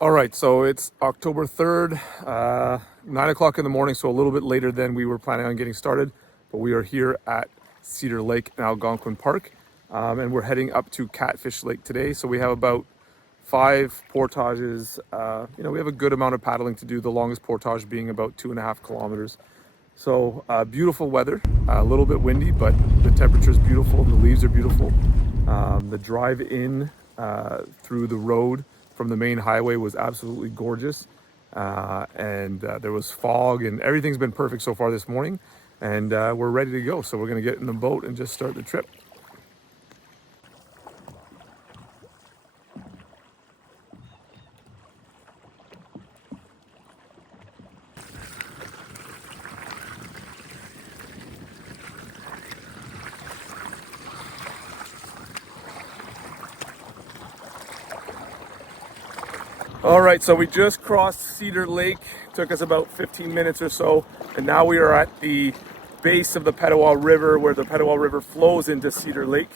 All right, so it's October 3rd, 9 o'clock in the morning, so a little bit later than we were planning on getting started. But we are here at Cedar Lake in Algonquin Park, and we're heading up to Catfish Lake today. So we have about 5 portages. We have a good amount of paddling to do, the longest portage being about 2.5 kilometers. So beautiful weather, a little bit windy, but the temperature is beautiful, the leaves are beautiful. The drive in through the road from the main highway was absolutely gorgeous, and there was fog, and everything's been perfect so far this morning, and we're ready to go. So we're going to get in the boat and just start the trip. All right, so we just crossed Cedar Lake. Took us about 15 minutes or so, and now we are at the base of the Petawawa River, where the Petawawa River flows into Cedar Lake,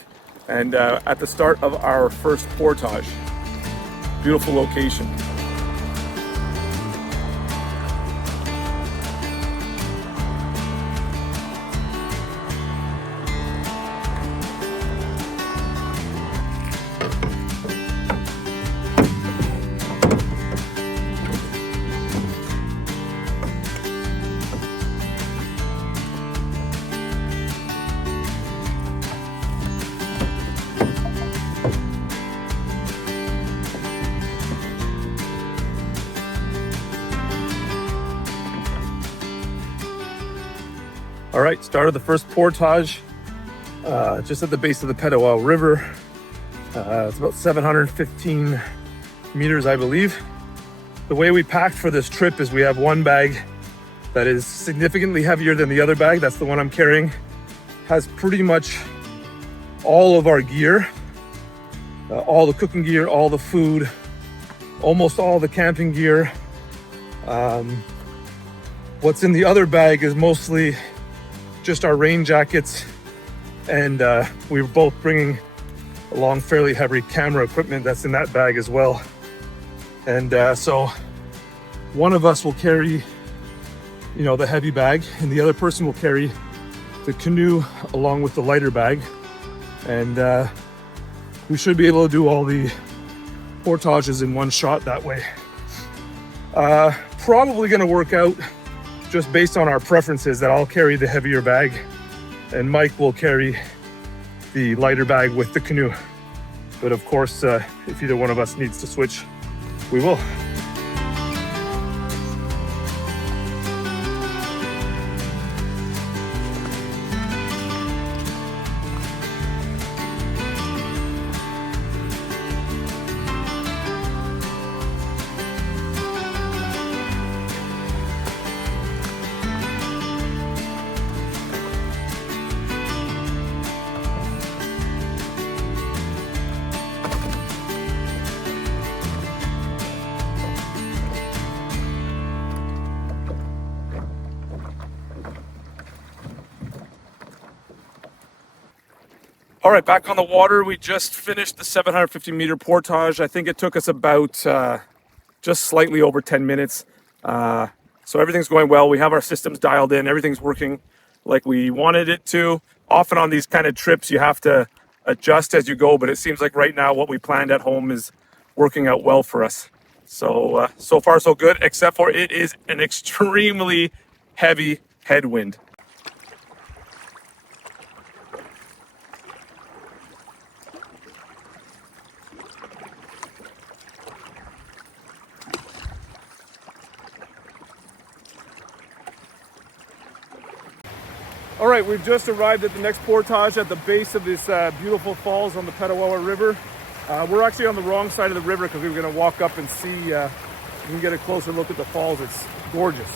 and at the start of our first portage. Beautiful location. All right, started the first portage just at the base of the Petawawa River. It's about 715 meters, I believe. The way we packed for this trip is we have one bag that is significantly heavier than the other bag. That's the one I'm carrying. Has pretty much all of our gear, all the cooking gear, all the food, almost all the camping gear. What's in the other bag is mostly just our rain jackets, and we were both bringing along fairly heavy camera equipment that's in that bag as well. And so one of us will carry, the heavy bag, and the other person will carry the canoe along with the lighter bag. And we should be able to do all the portages in one shot that way. Probably gonna work out just based on our preferences that I'll carry the heavier bag and Mike will carry the lighter bag with the canoe. But of course, if either one of us needs to switch, we will. All right, back on the water. We just finished the 750 meter portage. I think it took us about just slightly over 10 minutes. So everything's going well. We have our systems dialed in. Everything's working like we wanted it to. Often on these kind of trips, you have to adjust as you go, but it seems like right now what we planned at home is working out well for us. So, so far so good, except for it is an extremely heavy headwind. All right, we've just arrived at the next portage at the base of this beautiful falls on the Petawawa River. We're actually on the wrong side of the river because we were going to walk up and see, we can get a closer look at the falls. It's gorgeous.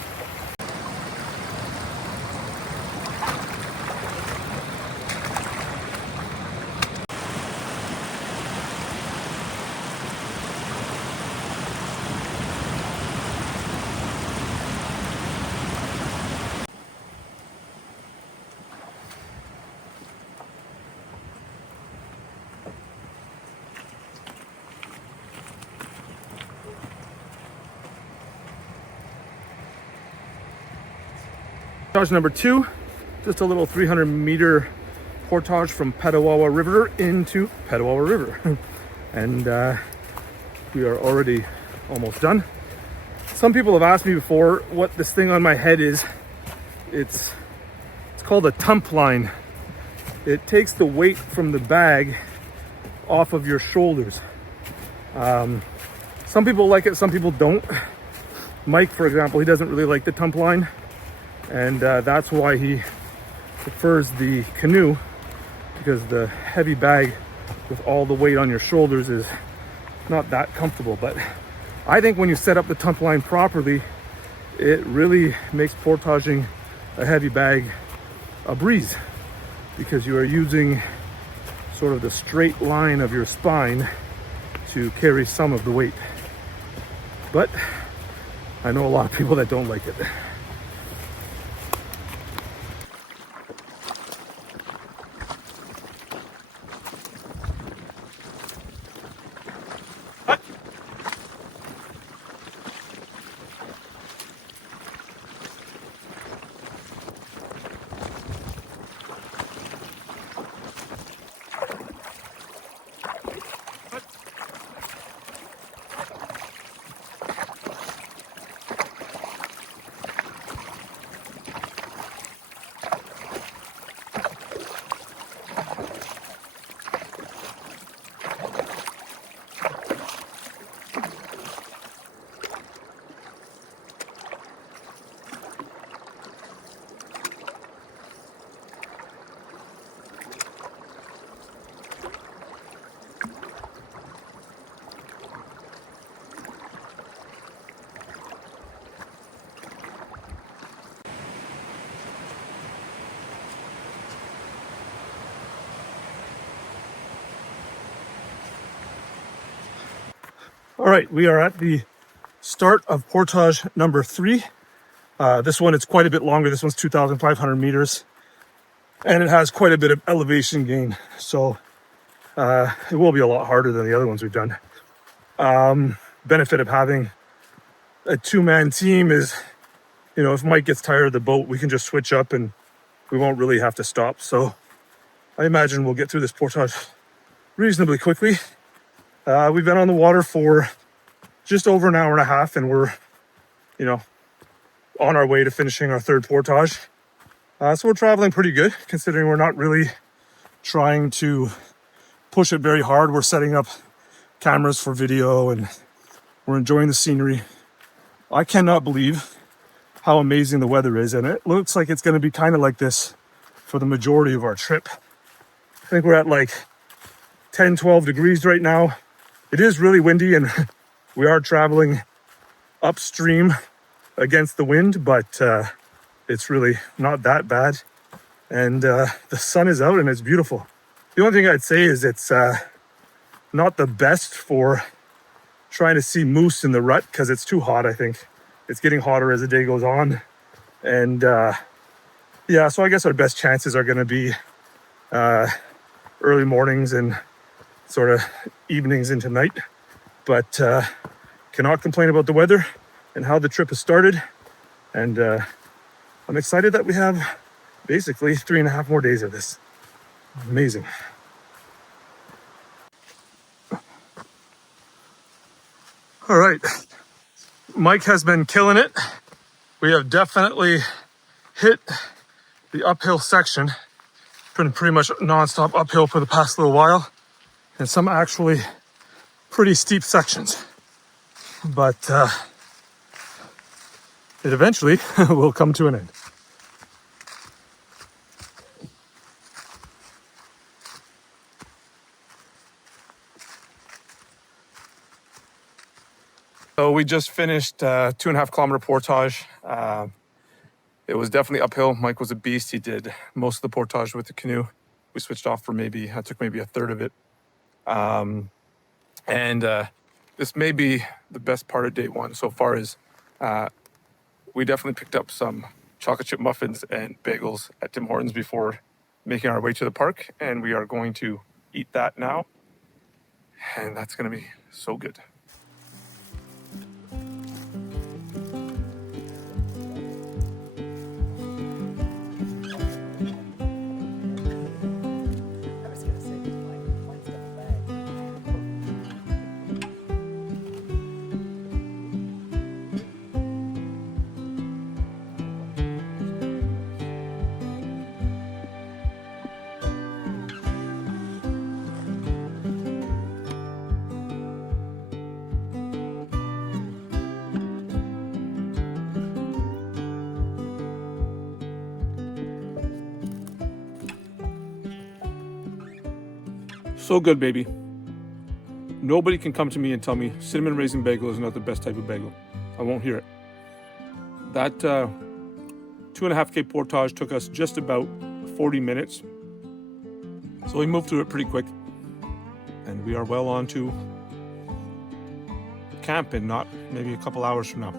Portage number 2, just a little 300-meter portage from Petawawa River into Petawawa River. And we are already almost done. Some people have asked me before what this thing on my head is. It's called a tump line. It takes the weight from the bag off of your shoulders. Some people like it, some people don't. Mike, for example, he doesn't really like the tump line, and that's why he prefers the canoe, because the heavy bag with all the weight on your shoulders is not that comfortable. But I think when you set up the tump line properly, it really makes portaging a heavy bag a breeze, because you are using sort of the straight line of your spine to carry some of the weight. But I know a lot of people that don't like it. All right, we are at the start of portage number 3. This one, it's quite a bit longer. This one's 2,500 meters, and it has quite a bit of elevation gain. So it will be a lot harder than the other ones we've done. Benefit of having a 2-man team is, you know, if Mike gets tired of the boat, we can just switch up and we won't really have to stop. So I imagine we'll get through this portage reasonably quickly. We've been on the water for just over an hour and a half, and we're, you know, on our way to finishing our 3rd portage. So we're traveling pretty good, considering we're not really trying to push it very hard. We're setting up cameras for video and we're enjoying the scenery. I cannot believe how amazing the weather is, and it looks like it's going to be kind of like this for the majority of our trip. I think we're at like 10, 12 degrees right now. It is really windy, and we are traveling upstream against the wind, but it's really not that bad. And the sun is out and it's beautiful. The only thing I'd say is it's not the best for trying to see moose in the rut, because it's too hot, I think. It's getting hotter as the day goes on. And yeah, so I guess our best chances are going to be early mornings and sort of evenings into night. But cannot complain about the weather and how the trip has started. And I'm excited that we have basically 3.5 more days of this. Amazing. All right, Mike has been killing it. We have definitely hit the uphill section. Been pretty much nonstop uphill for the past little while, and some actually pretty steep sections. But it eventually will come to an end. So we just finished 2.5 kilometer portage. It was definitely uphill. Mike was a beast. He did most of the portage with the canoe. We switched off for I took maybe a third of it. This may be the best part of day 1 so far. Is we definitely picked up some chocolate chip muffins and bagels at Tim Hortons before making our way to the park. And we are going to eat that now. And that's going to be so good. So good, baby. Nobody can come to me and tell me cinnamon raisin bagel is not the best type of bagel. I won't hear it. That 2.5K portage took us just about 40 minutes. So we moved through it pretty quick. And we are well on to camp in not maybe a couple hours from now.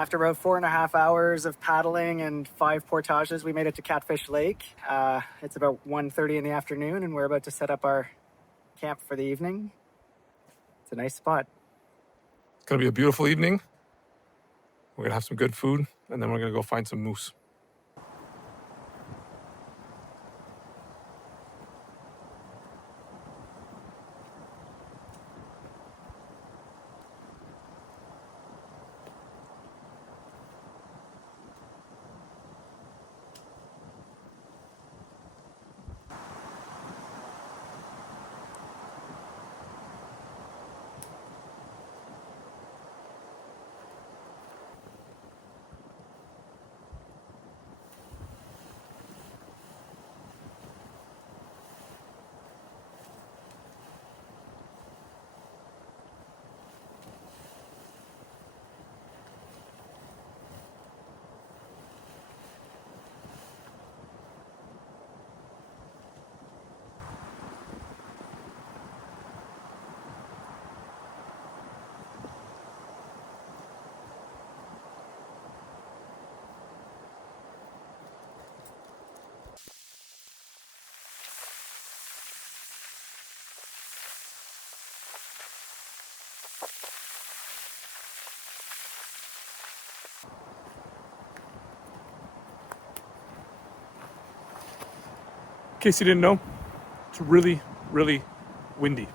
After about 4.5 hours of paddling and 5 portages, we made it to Catfish Lake. It's about 1:30 in the afternoon, and we're about to set up our camp for the evening. It's a nice spot. It's gonna be a beautiful evening. We're gonna have some good food, and then we're gonna go find some moose. In case you didn't know, it's really, really windy.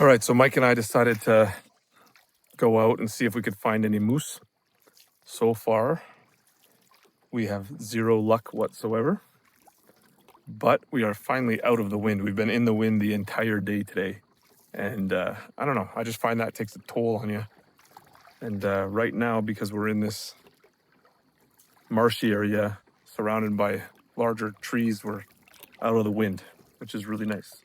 All right, so Mike and I decided to go out and see if we could find any moose. So far, we have zero luck whatsoever, but we are finally out of the wind. We've been in the wind the entire day today. And I don't know, I just find that takes a toll on you. And right now, because we're in this marshy area surrounded by larger trees, we're out of the wind, which is really nice.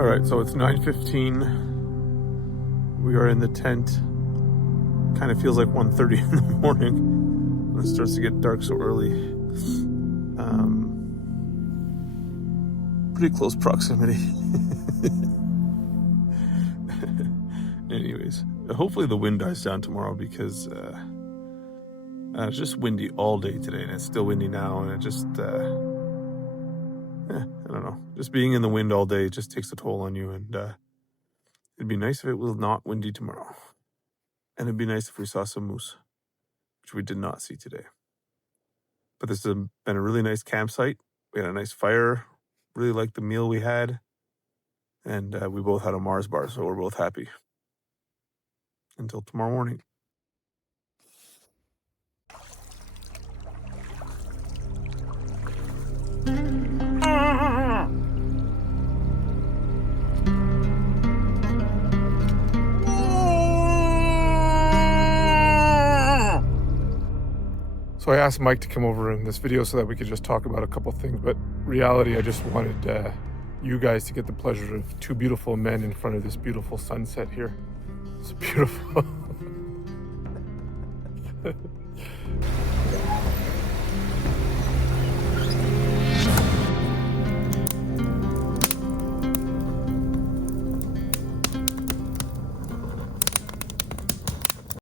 All right, so it's 9:15. We are in the tent. Kind of feels like 1:30 in the morning when it starts to get dark so early. Pretty close proximity. Anyways, hopefully the wind dies down tomorrow because it's just windy all day today, and it's still windy now, and it just, I don't know. Just being in the wind all day just takes a toll on you, and it'd be nice if it was not windy tomorrow. And it'd be nice if we saw some moose, which we did not see today. But this has been a really nice campsite. We had a nice fire. Really liked the meal we had. And we both had a Mars bar, so we're both happy. Until tomorrow morning. So I asked Mike to come over in this video so that we could just talk about a couple things, but reality, I just wanted you guys to get the pleasure of two beautiful men in front of this beautiful sunset here. It's beautiful.